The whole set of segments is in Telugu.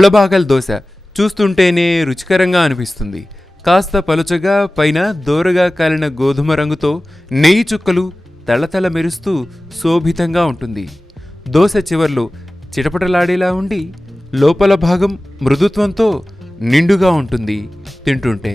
ముళ్ళబాగల్ దోశ చూస్తుంటేనే రుచికరంగా అనిపిస్తుంది. కాస్త పలుచగా పైన దోరగా కాలిన గోధుమ రంగుతో నెయ్యి చుక్కలు తళతళ మెరుస్తూ శోభితంగా ఉంటుంది. దోశ చివర్లో చిటపటలాడేలా ఉండి లోపల భాగం మృదుత్వంతో నిండుగా ఉంటుంది తింటుంటే.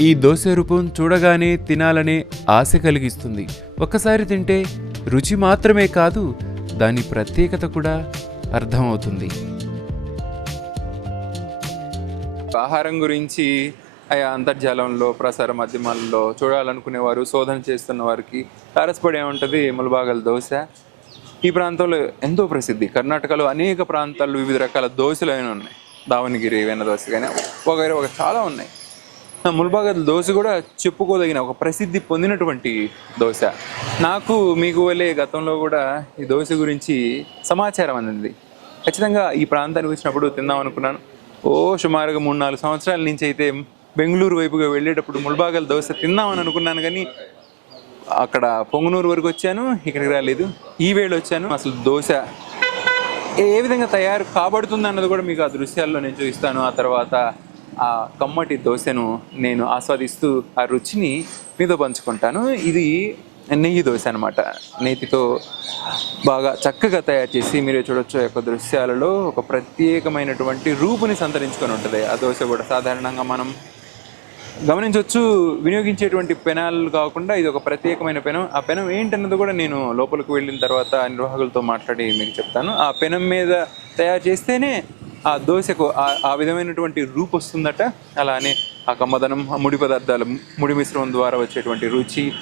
ఈ దోశ రూపం చూడగానే తినాలనే ఆశ కలిగిస్తుంది. ఒక్కసారి తింటే రుచి మాత్రమే కాదు దాని ప్రత్యేకత కూడా అర్థమవుతుంది. ఆహారం గురించి ఆయా అంతర్జాలంలో ప్రసార మాధ్యమాల్లో చూడాలనుకునేవారు శోధన చేస్తున్న వారికి తారసపడి ఏముంటుంది? ములబాగల దోశ. ఈ ప్రాంతంలో ఎంతో ప్రసిద్ధి. కర్ణాటకలో అనేక ప్రాంతాల్లో వివిధ రకాల దోశలు అయినా ఉన్నాయి. దావణగిరి వెన్న దోశ కానీ వగైరా ఒక చాలా ఉన్నాయి. ఆ ముల్బాగల్ దోశ కూడా చెప్పుకోదగిన ఒక ప్రసిద్ధి పొందినటువంటి దోశ. నాకు మీకు వెళ్ళే గతంలో కూడా ఈ దోశ గురించి సమాచారం అందింది. ఖచ్చితంగా ఈ ప్రాంతానికి వచ్చినప్పుడు తిందాం అనుకున్నాను. ఓ సుమారుగా మూడు నాలుగు సంవత్సరాల నుంచి అయితే బెంగళూరు వైపుగా వెళ్ళేటప్పుడు ముల్బాగల్ దోశ తిందామని అనుకున్నాను కానీ అక్కడ పొంగునూరు వరకు వచ్చాను ఇక్కడికి రాలేదు. ఈ వేళ వచ్చాను. అసలు దోశ ఏ విధంగా తయారు కాబడుతుంది అన్నది కూడా మీకు ఆ దృశ్యాల్లో నేను చూపిస్తాను. ఆ తర్వాత ఆ కమ్మటి దోశను నేను ఆస్వాదిస్తూ ఆ రుచిని మీతో పంచుకుంటాను. ఇది నెయ్యి దోశ అనమాట నేతితో బాగా చక్కగా తయారు చేసి మీరు చూడొచ్చు యొక్క దృశ్యాలలో ఒక ప్రత్యేకమైనటువంటి రూపుని సంతరించుకొని ఉంటుంది. ఆ దోశ కూడా సాధారణంగా మనం గమనించవచ్చు వినియోగించేటువంటి పెనాలు కాకుండా ఇది ఒక ప్రత్యేకమైన పెనం. ఆ పెనం ఏంటన్నది కూడా నేను లోపలికి వెళ్ళిన తర్వాత నిర్వాహకులతో మాట్లాడి మీకు చెప్తాను. ఆ పెనం మీద తయారు చేస్తేనే ఆ దోశకు ఆ- ఆ విధమైనటువంటి రూపు వస్తుందట. అలానే ఆ కమ్మదనం ఆ ముడి పదార్థాలు ముడి మిశ్రమం ద్వారా వచ్చేటువంటి రుచి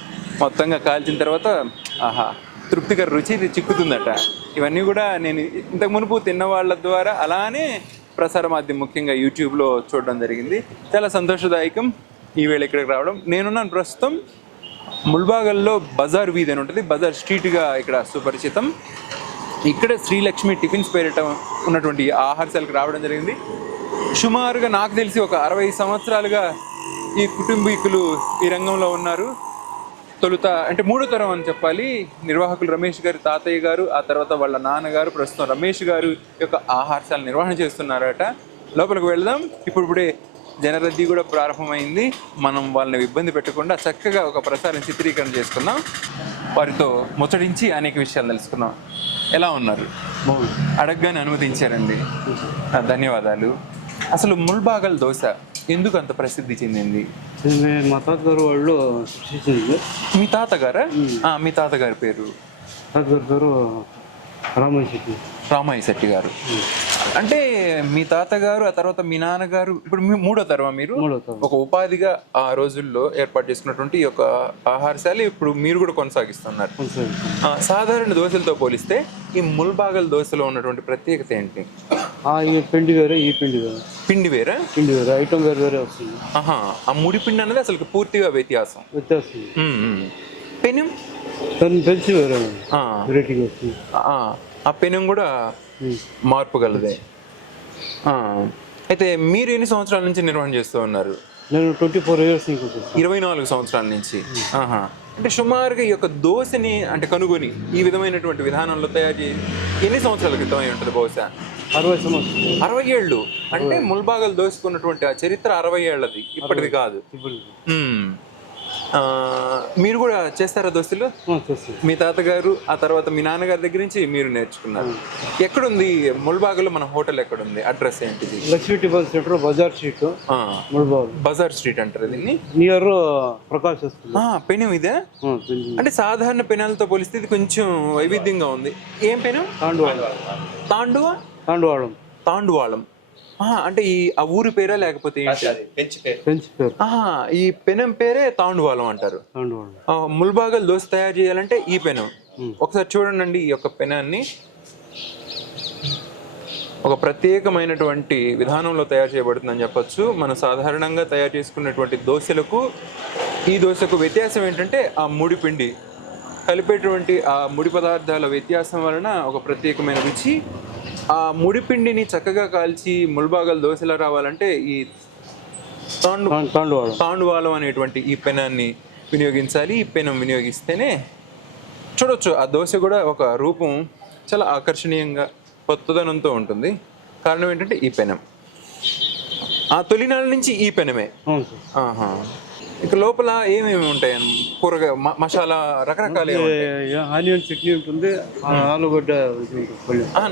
మొత్తంగా కాల్చిన తర్వాత ఆహా తృప్తికర రుచి చిక్కుతుందట. ఇవన్నీ కూడా నేను ఇంతకు మునుపు తిన్న వాళ్ళ ద్వారా అలానే ప్రసార మాధ్యమం ముఖ్యంగా యూట్యూబ్లో చూడడం జరిగింది. చాలా సంతోషదాయకం ఈవేళ ఇక్కడికి రావడం. నేనున్నాను ప్రస్తుతం ముల్బాగల్లో బజార్ వీధి అని ఉంటుంది. బజార్ స్ట్రీట్గా ఇక్కడ సుపరిచితం. ఇక్కడ శ్రీలక్ష్మి టిఫిన్స్ పేరిట ఉన్నటువంటి ఆహారశాలకు రావడం జరిగింది. సుమారుగా నాకు తెలిసి ఒక అరవై సంవత్సరాలుగా ఈ కుటుంబీకులు ఈ రంగంలో ఉన్నారు. తొలుత అంటే మూడో తరం అని చెప్పాలి. నిర్వాహకులు రమేష్ గారి తాతయ్య గారు ఆ తర్వాత వాళ్ళ నాన్నగారు ప్రస్తుతం రమేష్ గారు యొక్క ఆహారశాల నిర్వహణ చేస్తున్నారట. లోపలికి వెళ్దాం. ఇప్పుడు ఇప్పుడే జనరద్దీ కూడా ప్రారంభమైంది. మనం వాళ్ళని ఇబ్బంది పెట్టకుండా చక్కగా ఒక ప్రసారం చిత్రీకరణ చేసుకున్నాం వారితో ముచ్చడించి అనేక విషయాలు తెలుసుకున్నాం ఎలా ఉన్నారు? అడగగానే అనుమతించారండి. ధన్యవాదాలు. అసలు ముల్బాగల్ దోశ ఎందుకు అంత ప్రసిద్ధి చెందింది? మా తాతగారు వాళ్ళు సృష్టించింది. మీ తాతగారా? మీ తాతగారి పేరు? తాతగారు పేరు రామయ్య శెట్టి. రామయ్య శెట్టి గారు. అంటే మీ తాతగారు ఆ తర్వాత మీ నాన్నగారు ఇప్పుడు మీ మూడో తరమా మీరు? మూడో తరం. ఒక ఉపాధిగా ఆ రోజుల్లో ఏర్పాటు చేసుకున్నటువంటి ఈ యొక్క ఆహారశాల ఇప్పుడు మీరు కూడా కొనసాగిస్తున్నారు. ఆ, సాధారణ దోశలతో పోలిస్తే ఈ ముల్బాగల్ దోశలో ఉన్నటువంటి ప్రత్యేకత ఏంటి? ఆ ఈ పిండి వేరే ఈ పిండి వేరే. పిండి వేరా? పిండి వేరే ఐటమ్ వేరే వేరే వస్తుంది. ఆహా ఆ ముడి పిండి అన్నది అసలు పూర్తిగా వ్యత్యాసం. మ్మ్. పెనం? దాన్ని పెంచి వేరే ఆ, వెరైటీగా వస్తుంది. ఆ, ఆ పెనం కూడా. మార్పు గలదే ఆ, అయితే మీరు ఎన్ని సంవత్సరాల నుంచి నిర్వహణ చేస్తూ ఉన్నారు? నేను ట్వంటీ ఫోర్ ఇయర్స్ ఇరవై నాలుగు సంవత్సరాల నుంచి. ఆహా. అంటే సుమారుగా ఈ యొక్క దోశని అంటే కనుగొని ఈ విధమైనటువంటి విధానంలో తయారు చేసి ఎన్ని సంవత్సరాల క్రితం అయి ఉంటుంది బహుశా? అరవై సంవత్సరం అరవై ఏళ్ళు. అంటే ముల్బాగలు దోసుకున్నటువంటి ఆ చరిత్ర అరవై ఏళ్ళది. ఇప్పటిది కాదు. మీరు కూడా చేస్తారా దోస్తులు? మీ తాతగారు ఆ తర్వాత మీ నాన్నగారి దగ్గర నుంచి మీరు నేర్చుకున్నారు. ఎక్కడుంది? ముల్బాగులో మన హోటల్ ఎక్కడుంది? అడ్రస్ ఏంటిది? Lakshmi tiffin centre Bazar street. Bazar street అంటారు దీన్ని? నియర్ ప్రకాష్ పెనం ఇదే? అంటే సాధారణ పెనాలతో పోలిస్తే ఇది కొంచెం వైవిధ్యంగా ఉంది. ఏం పెనం? తాండువాళం తాండువా? తాండువాళం తాండువాళం అంటే ఈ ఆ ఊరి పేరా లేకపోతే ఏంటి? పెంచి పేరు. ఆహా, ఈ పెనం పేరే తాండువాళం అంటారు. ముల్బాగల్ దోశ తయారు చేయాలంటే ఈ పెనం. ఒకసారి చూడండి ఈ యొక్క పెనాన్ని. ఒక ప్రత్యేకమైనటువంటి విధానంలో తయారు చేయబడుతుందని చెప్పొచ్చు. మనం సాధారణంగా తయారు చేసుకున్నటువంటి దోశలకు ఈ దోశకు వ్యత్యాసం ఏంటంటే ఆ ముడి పిండి. కలిపేటువంటి ఆ ముడి పదార్థాల వ్యత్యాసం వలన ఒక ప్రత్యేకమైన రుచి ఆ ముడి పిండిని చక్కగా కాల్చి ముల్బాగల్ దోశలా రావాలంటే ఈ తాండు తాండువాలం. అనేటువంటి ఈ పెనాన్ని వినియోగించాలి. ఈ పెనం వినియోగిస్తేనే చూడొచ్చు ఆ దోశ కూడా ఒక రూపం చాలా ఆకర్షణీయంగా కొత్తదనంతో ఉంటుంది. కారణం ఏంటంటే ఈ పెనం. ఆ తొలినాళ్ళ నుంచి ఈ పెనమే. ఆహా. ఇక లోపల ఏమేమి ఉంటాయి? కూరగాయ మసాలా రకరకాల ఆనియన్ చట్నీ ఉంటుంది ఆలుగడ్డ.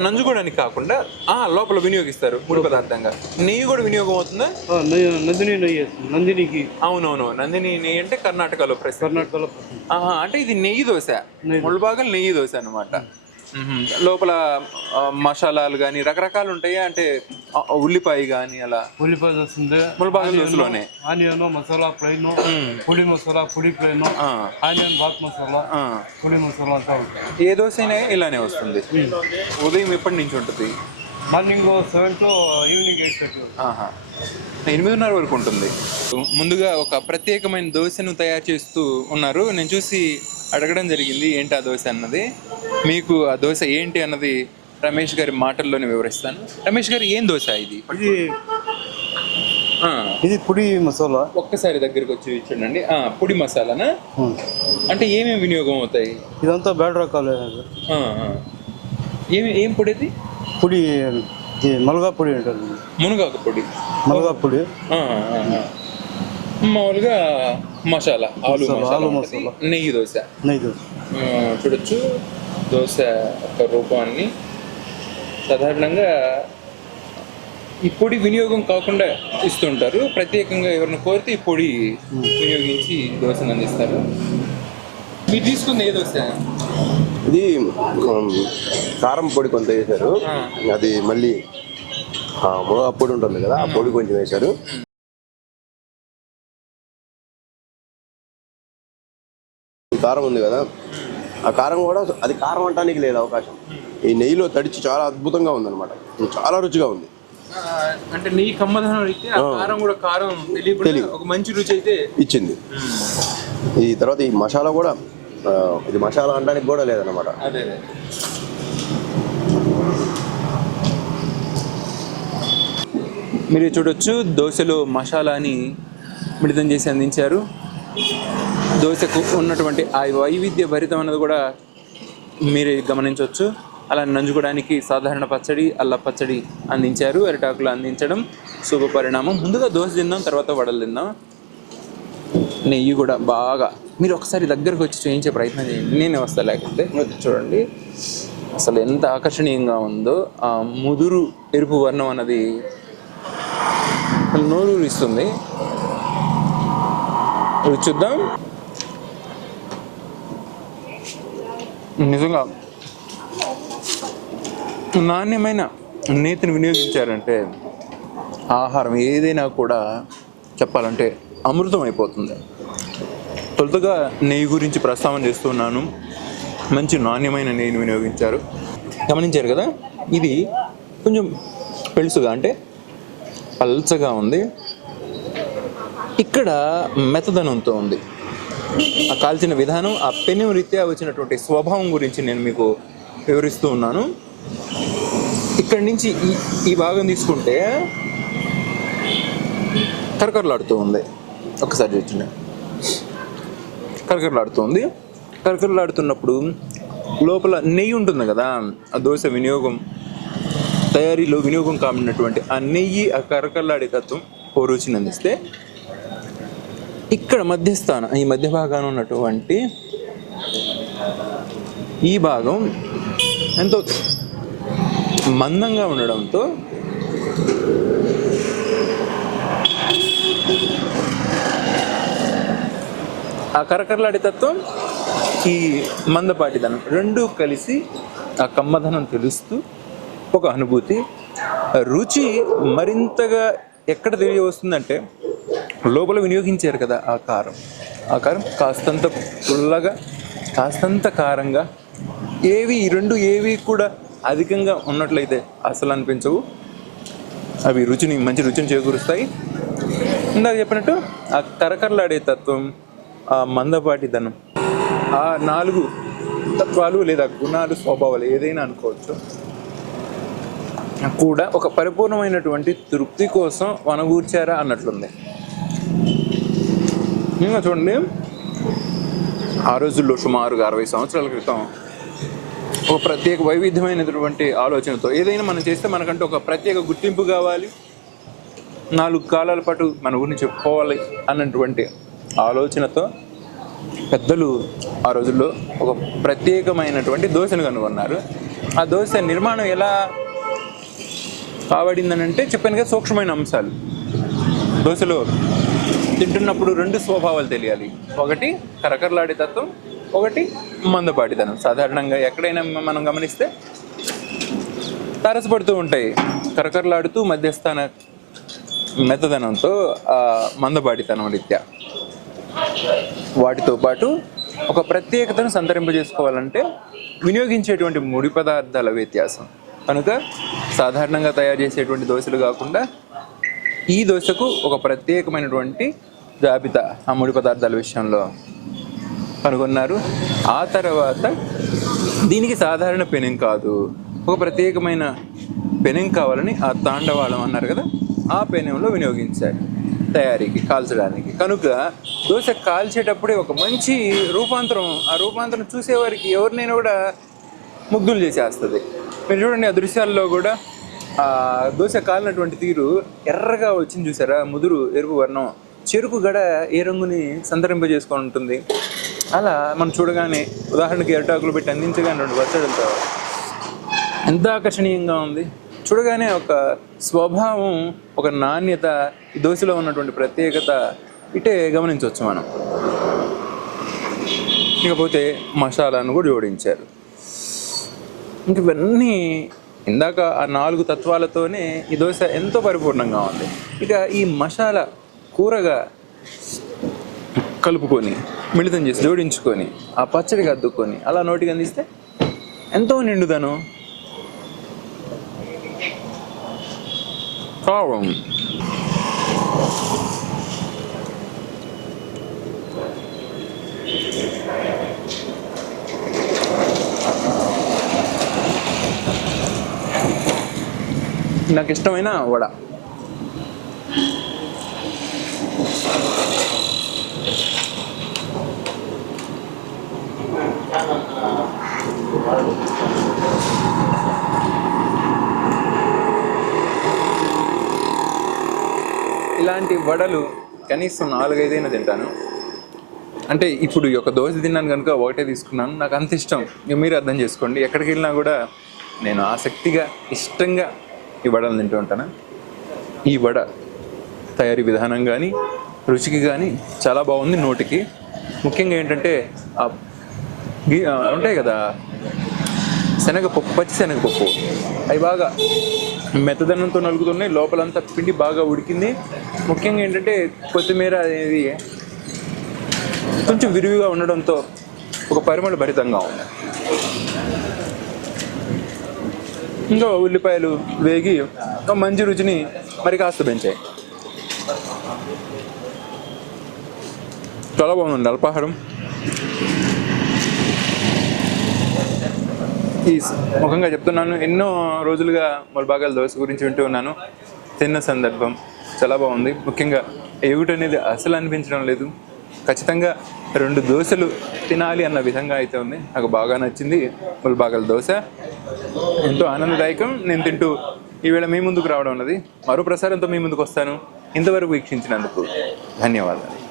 నంజుకోవడానికి కాకుండా ఆ లోపల వినియోగిస్తారు ముడి పదార్థంగా. నెయ్యి కూడా వినియోగం అవుతుందా? నందిని నెయ్యి నందినికి. అవునవును నందిని నెయ్యి అంటే కర్ణాటకలో ప్రసిద్ధి. కర్ణాటకలో అంటే ఇది నెయ్యి దోశ. ముళ్ళబాగం నెయ్యి దోశ అనమాట లోపల మసాలాలు కానీ రకరకాలు ఉంటాయి? అంటే ఉల్లిపాయ కానీ అలా? ఉల్లిపాయ వస్తుంది దోశలోనే? ఆనియన్ మసాలా ప్లైన్ పొడి మసాలా పొడి ప్లైన్ ఆనియన్ బాత్ మసాలా. పొడి మసాలా అంతా ఉంటుంది ఏ దోశ ఇలానే వస్తుంది. ఉదయం ఎప్పటి నుంచి ఉంటుంది? Morning seven to evening eight thirty ఎనిమిదిన్నర వరకు ఉంటుంది. ముందుగా ఒక ప్రత్యేకమైన దోశను తయారు చేస్తూ ఉన్నారు. నేను చూసి అడగడం జరిగింది ఏంటి ఆ దోశ అన్నది. మీకు ఆ దోశ ఏంటి అన్నది రమేష్ గారి మాటల్లోనే వివరిస్తాను. రమేష్ గారు ఏం దోశ ఇది? ఇది ఇది పొడి మసాలా. ఒక్కసారి దగ్గరికి వచ్చి చూడండి. పొడి మసాలానా. అంటే ఏమేమి వినియోగం అవుతాయి? ఇదంతా బ్యాడ్ రకాలే. ఏమి ఏం పొడి ఇది పొడి మలగా పొడి అంటారు. మునగాకు పొడి. మలగా పొడి. మామూలుగా మసాలా ఆలు మసాలా. నెయ్యి దోశ. నెయ్యి దోశ. చూడొచ్చు. దోశ యొక్క రూపాన్ని. సాధారణంగా ఈ పొడి వినియోగం కాకుండా ఇస్తుంటారు. ప్రత్యేకంగా ఎవరిని కోరితే ఈ పొడి వినియోగించి దోశను అందిస్తారు. మీరు తీసుకుంది ఏ దోశ? ఇది కారం పొడి కొంత వేశారు. అది మళ్ళీ మునగా పొడి ఉంటుంది కదా ఆ పొడి కొంచెం వేశారు. కారం ఉంది కదా. ఆ కారం కూడా అది కారం అంటానికి లేదు అవకాశం. ఈ నెయ్యిలో తడిచి చాలా అద్భుతంగా ఉందన్నమాట. చాలా రుచిగా ఉంది. అంటే నెయ్యి కమ్మదనం అయితే ఆ కారం కూడా కారం తెలియకుండా ఒక మంచి రుచి అయితే ఇచ్చింది. ఈ తర్వాత ఈ మసాలా కూడా ఇది మసాలా అనడానికి కూడా లేదన్నమాట. మీరు చూడొచ్చు దోశలో మసాలాని మిళితం చేసి అందించారు. దోశకు ఉన్నటువంటి ఆ వైవిధ్య భరితం అనేది కూడా మీరు గమనించవచ్చు. అలా నంజుకోవడానికి సాధారణ పచ్చడి అల్ల పచ్చడి అందించారు. అరిటాకులు అందించడం శుభ పరిణామం. ముందుగా దోశ తిందాం తర్వాత వడలు తిందాం. నెయ్యి కూడా బాగా. మీరు ఒకసారి దగ్గరకు వచ్చి చేయించే ప్రయత్నం చేయండి. నేనే వస్తా లేకపోతే చూడండి. అసలు ఎంత ఆకర్షణీయంగా ఉందో. ఆ ముదురు ఎరుపు వర్ణం అన్నది నోరు ఇస్తుంది రుచి చూద్దాం. నిజంగా నాణ్యమైన నేతిని వినియోగించారంటే ఆహారం ఏదైనా కూడా చెప్పాలంటే అమృతం అయిపోతుంది. తొలుతగా నెయ్యి గురించి ప్రస్తావన చేస్తున్నాను. మంచి నాణ్యమైన నెయ్యిని వినియోగించారు. గమనించారు కదా? ఇది కొంచెం పెళుసుగా అంటే పల్చగా ఉంది. ఇక్కడ మెత్తదనంతో ఉంది. ఆ కాల్చిన విధానం ఆ పెను రీత్యా వచ్చినటువంటి స్వభావం గురించి నేను మీకు వివరిస్తూ ఉన్నాను. ఇక్కడి నుంచి ఈ ఈ భాగం తీసుకుంటే కరకరలాడుతూ ఉంది. ఒకసారి చూడండి. కరకరలాడుతుంది. కరకరలాడుతున్నప్పుడు లోపల నెయ్యి ఉంటుంది కదా ఆ దోశ వినియోగం తయారీలో వినియోగం కామినటువంటి ఆ నెయ్యి ఆ కరకరలాడే తత్వం ఓ రుచిని అందిస్తే ఇక్కడ మధ్యస్థానం ఈ మధ్య భాగాన ఉన్నటువంటి ఈ భాగం ఎంతో మందంగా ఉండడంతో ఆ కరకరలాడే తత్వం ఈ మందపాటిదనం రెండూ కలిసి ఆ కమ్మధనం తెలుస్తూ ఒక అనుభూతి. రుచి మరింతగా ఎక్కడ తెలియవస్తుందంటే లోపల వినియోగించారు కదా ఆ కారం. ఆ కారం కాస్తంత పుల్లగా కాస్తంత కారంగా ఏవి ఈ రెండు ఏవి కూడా అధికంగా ఉన్నట్లయితే అసలు అనిపించవు. అవి రుచిని మంచి రుచిని చేకూరుస్తాయి. ఇందాక చెప్పినట్టు ఆ కరకరలాడే తత్వం ఆ మందపాటి ధనం ఆ నాలుగు తత్వాలు లేదా గుణాలు స్వభావాలు ఏదైనా అనుకోవచ్చు. కూడా ఒక పరిపూర్ణమైనటువంటి తృప్తి కోసం వనగూర్చారా అన్నట్లుంది. ఇంకా చూడండి. ఆ రోజుల్లో సుమారుగా అరవై సంవత్సరాల క్రితం ఒక ప్రత్యేక వైవిధ్యమైనటువంటి ఆలోచనతో ఏదైనా మనం చేస్తే మనకంటే ఒక ప్రత్యేక గుర్తింపు కావాలి. నాలుగు కాలాల పాటు మన ఊరిని చెప్పుకోవాలి అన్నటువంటి ఆలోచనతో పెద్దలు ఆ రోజుల్లో ఒక ప్రత్యేకమైనటువంటి దోశను కనుగొన్నారు. ఆ దోశ నిర్మాణం ఎలా కాబడిందనంటే చెప్పాను కదా సూక్ష్మమైన అంశాలు. దోశలో తింటున్నప్పుడు రెండు స్వభావాలు తెలియాలి. ఒకటి కరకరలాడి తత్వం ఒకటి మందపాటితనం. సాధారణంగా ఎక్కడైనా మనం గమనిస్తే తారసపడుతూ ఉంటాయి. కరకరలాడుతూ మధ్యస్థాన మెత్తదనంతో మందపాటితనం రీత్యా. వాటితో పాటు ఒక ప్రత్యేకతను సంతరింపజేసుకోవాలంటే వినియోగించేటువంటి ముడి పదార్థాల వ్యత్యాసం. కనుక సాధారణంగా తయారు చేసేటువంటి దోశలు కాకుండా ఈ దోశకు ఒక ప్రత్యేకమైనటువంటి జాబితా ఆ ముడి పదార్థాల విషయంలో కనుగొన్నారు. ఆ తర్వాత దీనికి సాధారణ పెనం కాదు. ఒక ప్రత్యేకమైన పెనం కావాలని ఆ తాండవాళం అన్నారు కదా ఆ పెనంలో వినియోగించారు తయారీకి కాల్చడానికి. కనుక దోశ కాల్చేటప్పుడే ఒక మంచి రూపాంతరం ఆ రూపాంతరం చూసేవారికి ఎవరినైనా కూడా ముగ్ధులు చేసేస్తుంది. మీరు చూడండి ఆ దృశ్యాల్లో కూడా ఆ దోశ కాలినటువంటి తీరు ఎర్రగా వచ్చింది చూసారా? ముదురు ఎరుపు వర్ణం. చెరుకు గడ ఏ రంగుని సంతరింపజేసుకొని ఉంటుంది అలా మనం చూడగానే ఉదాహరణకి ఎరటాకులు పెట్టి అందించగానే పచ్చడితో ఎంత ఆకర్షణీయంగా ఉంది. చూడగానే ఒక స్వభావం ఒక నాణ్యత ఈ దోశలో ఉన్నటువంటి ప్రత్యేకత ఇటే గమనించవచ్చు మనం. ఇకపోతే మసాలాను కూడా జోడించారు. ఇంక ఇవన్నీ ఇందాక ఆ నాలుగు తత్వాలతోనే ఈ దోశ ఎంతో పరిపూర్ణంగా ఉంది. ఇక ఈ మసాలా కూరగా కలుపుకొని మిళితం చేసి జోడించుకొని ఆ పచ్చడికి అద్దుకొని అలా నోటికి అందిస్తే ఎంతో నిండుదను. ప్రాబ్లం. నాకు ఇష్టమైన వడ. ఇలాంటి వడలు కనీసం నాలుగైదైనా తింటాను. అంటే ఇప్పుడు ఒక యొక్క దోశ తిన్నాను కనుక ఒకటే తీసుకున్నాను. నాకు అంత ఇష్టం. మీరు అర్థం చేసుకోండి. ఎక్కడికి వెళ్ళినా కూడా నేను ఆసక్తిగా ఇష్టంగా ఈ వడలు తింటూ ఉంటాను? ఈ వడ తయారీ విధానం కానీ రుచికి కానీ చాలా బాగుంది నోటికి. ముఖ్యంగా ఏంటంటే ఆ ఉంటాయి కదా శనగపప్పు పచ్చి శనగపప్పు. అవి బాగా మెత్తదనంతో నలుగుతున్నాయి లోపలంతా పిండి బాగా ఉడికింది. ముఖ్యంగా ఏంటంటే కొత్తిమీర అనేది కొంచెం విరివిగా ఉండడంతో ఒక పరిమళ భరితంగా ఉంది. ఇంకా ఉల్లిపాయలు వేగి ఒక మంచి రుచిని మరి కాస్త పెంచాయి. చాలా బాగుంది అల్పాహారం. ఈ ముఖంగా చెప్తున్నాను. ఎన్నో రోజులుగా ములబాగాల దోశ గురించి వింటూ ఉన్నాను. తిన్న సందర్భం చాలా బాగుంది. ముఖ్యంగా ఏమిటనేది అసలు అనిపించడం లేదు. ఖచ్చితంగా రెండు దోశలు తినాలి అన్న విధంగా అయితే ఉంది. నాకు బాగా నచ్చింది. ములబాగాల దోశ. ఎంతో ఆనందదాయకం. నేను తింటూ ఈవేళ మీ ముందుకు రావడం ఉన్నది మరో ప్రసారంతో మీ ముందుకు వస్తాను. ఇంతవరకు వీక్షించినందుకు ధన్యవాదాలు.